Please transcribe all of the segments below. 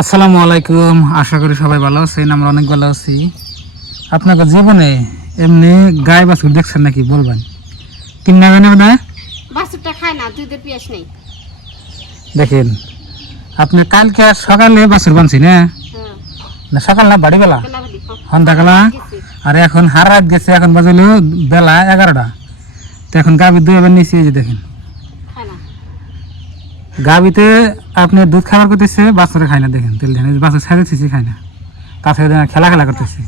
আসসালামু আলাইকুম। আশা করি সবাই ভালো আছেন আমরা অনেক ভালো আছি। আপনাকে জীবনে এমনি গায়ে বাছুর দেখছেন নাকি বলবেন? তিন নামে নেবে না? বাছুরটা খায় না দুধের পিয়াস নেই। দেখেন আপনি কালকে সকালে বাছুর বানছি না? হ্যাঁ না সকাল না বাড়িবেলা বেলাবেলি সন্ধ্যাবেলা গেছে। আর এখন হার রাত গেছে এখন বাজলো বেলা এগারোটা। তো এখন গাভি দুই এবার নিচে যে দেখেন। গাভিতে আপনি দুধ খাবার করতেছে বাচ্চারা খায় না দেখেন, তেল দেখেন বাচ্চা ছেড়ে দিচ্ছি খায় না। তাছাড়া খেলা খেলা করতেছে।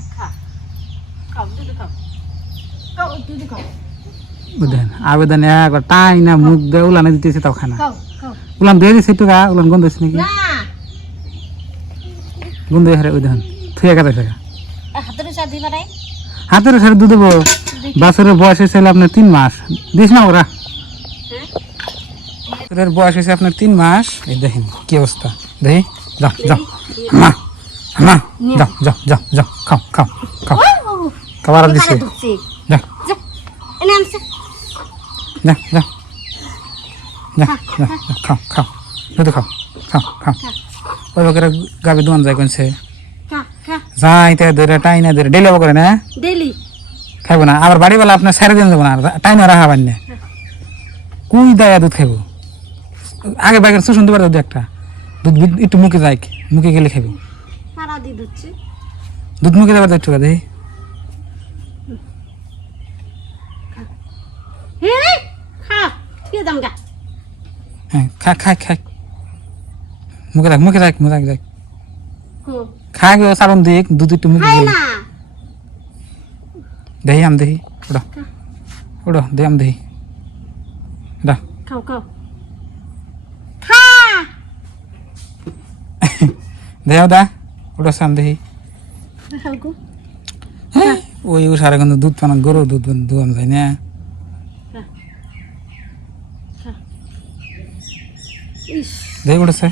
আবেদন একবার টাই না মুখ দিতেছে, তাও নাকি? থুয়ে হাতের সাথে দুধ দেবো। বাছরের বয়স হয়েছিল আপনার তিন মাস। দিস না ওরা। বাছরের বয়স হয়েছে আপনার তিন মাস। এই দেখেন কি অবস্থা। দেখি যাও যাও। মা মা যাও যাও যাও যাও খাও খাও খাও। খাবার আর দিছে। যাও। যা যা যা খাও খাও। দুধ খাও খাও খাও। ওই বকেরা গাবি দোয়ান যায় কোনছে যাই তাই ধরে টাই না ধরে ডেলি করে না? ডেলি খাইব না। আবার বাড়িবেলা আপনার সাইড দিন যাব না। টাইম রাখা পারেন না। কুই দেয় দুধ খাইব। আগে বাইকের শোষণ দিবার দুধ একটা। দুধ একটু মুখে যাই মুখে গেলে দিচ্ছে দুধ মুখে যাবার একটু দেখি খা। গা। হ্যাঁ খা খাই খাই মুখে রাখ মুখে রাখ মুখে রাখ রাখ হুম। খাই গো সাবন দিক দুধ একটু মুখে গেলে। না। আম দেখি ওটা ওটা দে আম দেখি দা খাও খাও খা দেও দা ওটা সাম দেখি খাও গো ওই ও সারা কিন্তু দুধ পানা গরু দুধ দুয়ান যায় না ইস দেখি উঠেছে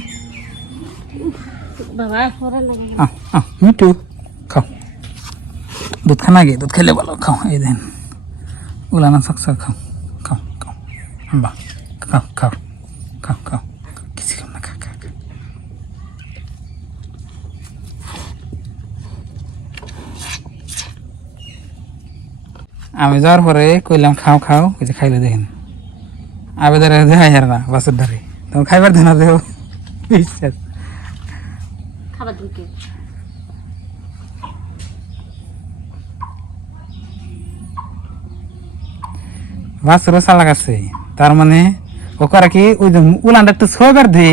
বাবা হরে না আহ আহ মিটু খাও দুধ খানা গে দুধ খেলে ভালো খাও এই দেন উলানা শখ শখ খাও খাও খাও বাহ খাও খাও খাও খাও কিছু খাও না খা খা খা আমি যাওয়ার পরে কইলাম খাও খাও ওই যে খাইলে দেখেন। আবেদারে দেখাই আর না বাসের ধারে। তখন খাইবার দেনা দেও বিশ্বাস। খাবার ঢুকে বাছুরও চালাক আছে। তার মানে ও করে কি ওই উলানটা একটু ছয়বার দে।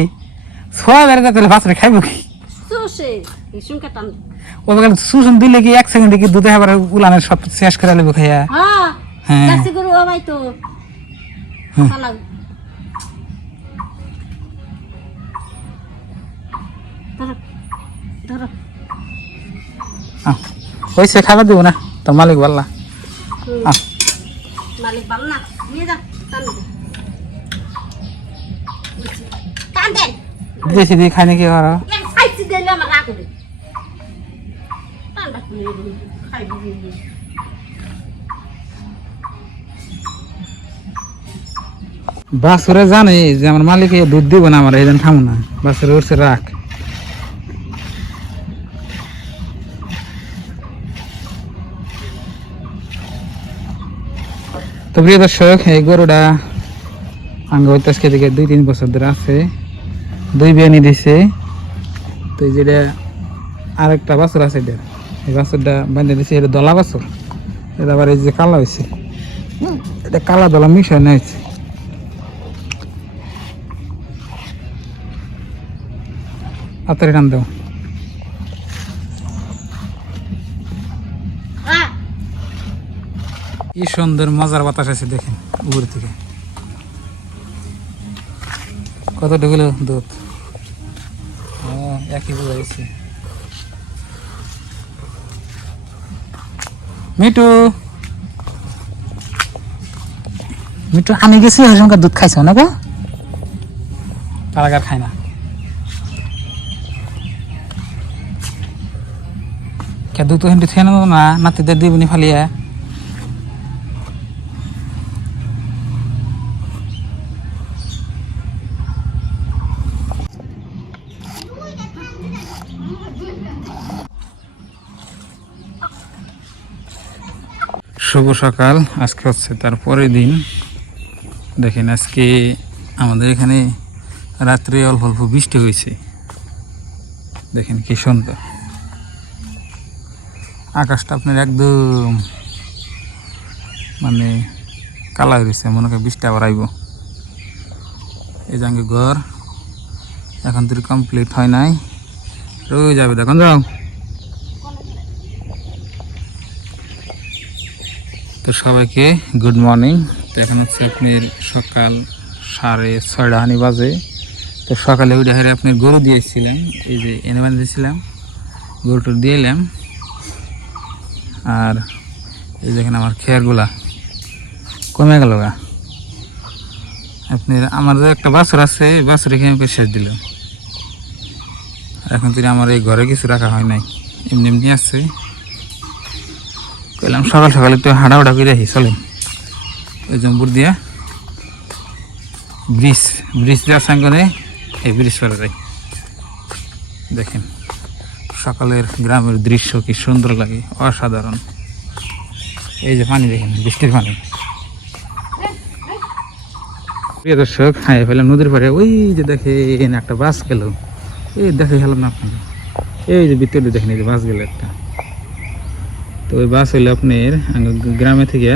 ছয়বার দে তাহলে বাছুরে খাইব কি? টান ও বলে সুসুন দিলে কি এক সেকেন্ডে কি দুধে আবার উলানের সব শেষ করে খাইয়া? হ্যাঁ হ্যাঁ। গরু হবাই তো। চালাও ধরো খাবার দিব না তো মালিক বললা। মালিক ভালো না নিয়ে যা টান দে। বুঝছি। টান দেন বেশি দিয়ে খাই নাকি সাইড দিলে আমার রাগ হবে টান খাই দিবি জানে যে আমার মালিকে দুধ দিব না আমার এই জন্য খামো না। বাছুরে উঠছে, রাখ। তো প্রিয় দর্শক, এই গরুটা আঙ্গ হইতাসকে দিকে দুই তিন বছর ধরে আছে। দুই বিয়ানি দিছে। তো এই যেটা আরেকটা বাছুর আছে এটা। এই বাছুরটা বান্ধে দিছে, এটা দলা বাছুর। এটা আবার এই যে কালা হয়েছে এটা কালা দলা মিক্স হয় না হয়েছে হাতের টান দাও। কি সুন্দর মজার বাতাস আছে দেখেন উপর থেকে কত ঢুকলো দুধ? একই বোঝা গেছে। মিটু মিটু আমি গেছি ওই দুধ খাইছ, না গো? কারাগার খাই না। কে দুধ খেয়ে নেব না, নাতিদের দিবনি ফালিয়া। শুভ সকাল। আজকে হচ্ছে তার পরের দিন। দেখেন, আজকে আমাদের এখানে রাত্রে অল্প অল্প বৃষ্টি হয়েছে। দেখেন কি সুন্দর। আকাশটা আপনার একদম মানে কালা হয়েছে মনে হয় বৃষ্টি আবার আইব। এই জাঙ্গে ঘর, এখন তো কমপ্লিট হয় নাই। রয়ে যাবে দেখুন যাও তো সবাইকে গুড মর্নিং তো এখন হচ্ছে আপনার সকাল সাড়ে ছয়টা হানি বাজে। তো সকালে উঠে হারে আপনি গরু দিয়েছিলেন এই যে এনে দিয়েছিলাম, গরুটা দিয়ে এলাম। আর এই দেখেন আমার খেয়ারগুলা কমে গেল গা। আপনার আমার যে একটা বাছর আছে বাছর রেখে আমি শেষ দিলাম। এখন তিনি আমার এই ঘরে কিছু রাখা হয় নাই, এমনি এমনি আছে। কইলাম সকাল সকাল তো হাঁটা হাঁটা করে রাখি চলেন ওই জম্বুর দিয়া ব্রিজ ব্রিজ দেওয়ার সঙ্গে এই ব্রিজ করে যাই। দেখেন, সকালের গ্রামের দৃশ্য কি সুন্দর লাগে, অসাধারণ। এই যে পানি দেখেন, বৃষ্টির পানি। প্রিয় দর্শক হ্যাঁ ফেলাম নদীর পাড়ে। ওই যে দেখেন একটা বাস গেল। এই দেখে গেলাম না আপনাকে। এই যে ভিতরে দেখেন, এই যে বাস গেল একটা। তো ওই বাস হইলে আপনার গ্রামে থেকে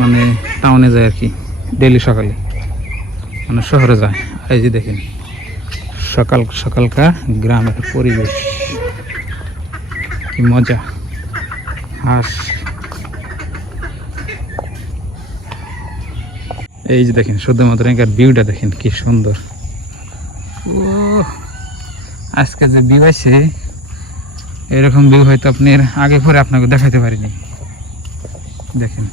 মানে টাউনে যায় আর কি ডেলি সকালে। মানে শহরে যায়। এই যে দেখেন, সকাল, সকালকার গ্রামের পরিবেশ। কি মজা। হাঁস। এই যে দেখেন, শুধুমাত্র এখানকার ভিউটা দেখেন, কি সুন্দর। ও আজকে যে ভিউ আছে এরকম ভিউ হয়তো আপনার আগে পরে আপনাকে দেখাতে পারিনি। দেখেন।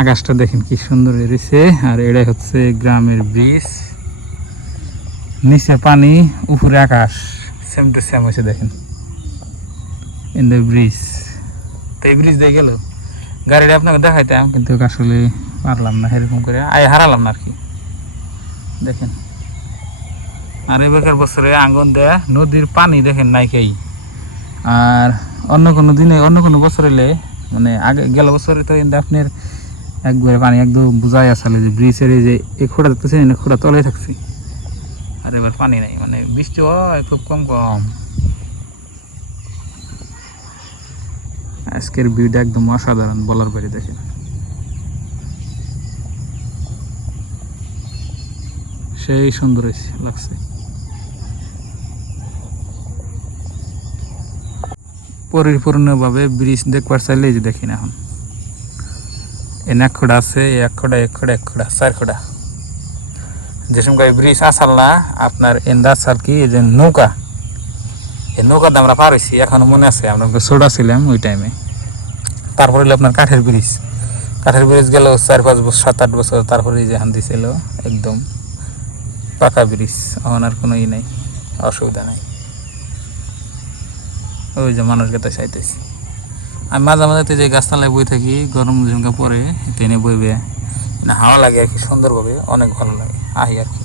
আকাশটা দেখেন কি সুন্দর এসেছে আর এটাই হচ্ছে গ্রামের ব্রিজ নিচে পানি, উপরে আকাশ। সেম টু সেম হয়েছে, দেখেন। ইন দ্য ব্রিজ তো এই ব্রিজ দিয়ে গেল। গাড়িটা আপনাকে দেখাইতাম, কিন্তু আসলে পারলাম না এরকম করে। আয়, হারালাম না আর কি। দেখেন। আর এবারকার বছরে আঙ্গন দেয়া, নদীর পানি দেখেন নাইকেই। আর অন্য কোনো দিনে, অন্য কোনো বছর এলে মানে আগে, গেল বছরে তো কিন্তু আপনার একবারে পানি একদম বোঝাই আসলে যে ব্রিজের যে, এই খোড়া দেখতেছেন, এই খোড়া তলে থাকছি। আর এবার পানি নাই মানে বৃষ্টি হয় খুব কম কম। আজকের ভিউটা একদম অসাধারণ, বলার বাইরে দেখেন। সেই সুন্দর লাগছে। পরিপূর্ণভাবে ব্রিজ দেখবার চাইলে যে দেখি না এখন। এন এক খোড়া আছে এক খোড়া এক খোড়া এক খোড়া, চার খোড়া। যে সময় ব্রিজ আসাল না, আপনার এন্দা আসাল কি, এই যে নৌকা। এই নৌকাতে আমরা পার হয়েছি, এখনও মনে আছে, আমরা ছোটা ছিলাম ওই টাইমে তারপরে হলো আপনার কাঠের ব্রিজ। কাঠের ব্রিজ গেল চার পাঁচ বছর, সাত আট বছর, তারপরে যে হান দিছিল একদম। পাকা ব্রিজ, এখন আর কোনো ই নাই, অসুবিধা নাই। ওই যে মানুষকে গেতে চাইতেছি। আমি মাঝে মাঝে তো যে গাছতলায় বই থাকি, গরম ঝুমকা পরে ট্রেনে বইবে। হাওয়া লাগে আর কি সুন্দরভাবে অনেক ভালো লাগে, আহি আর কি।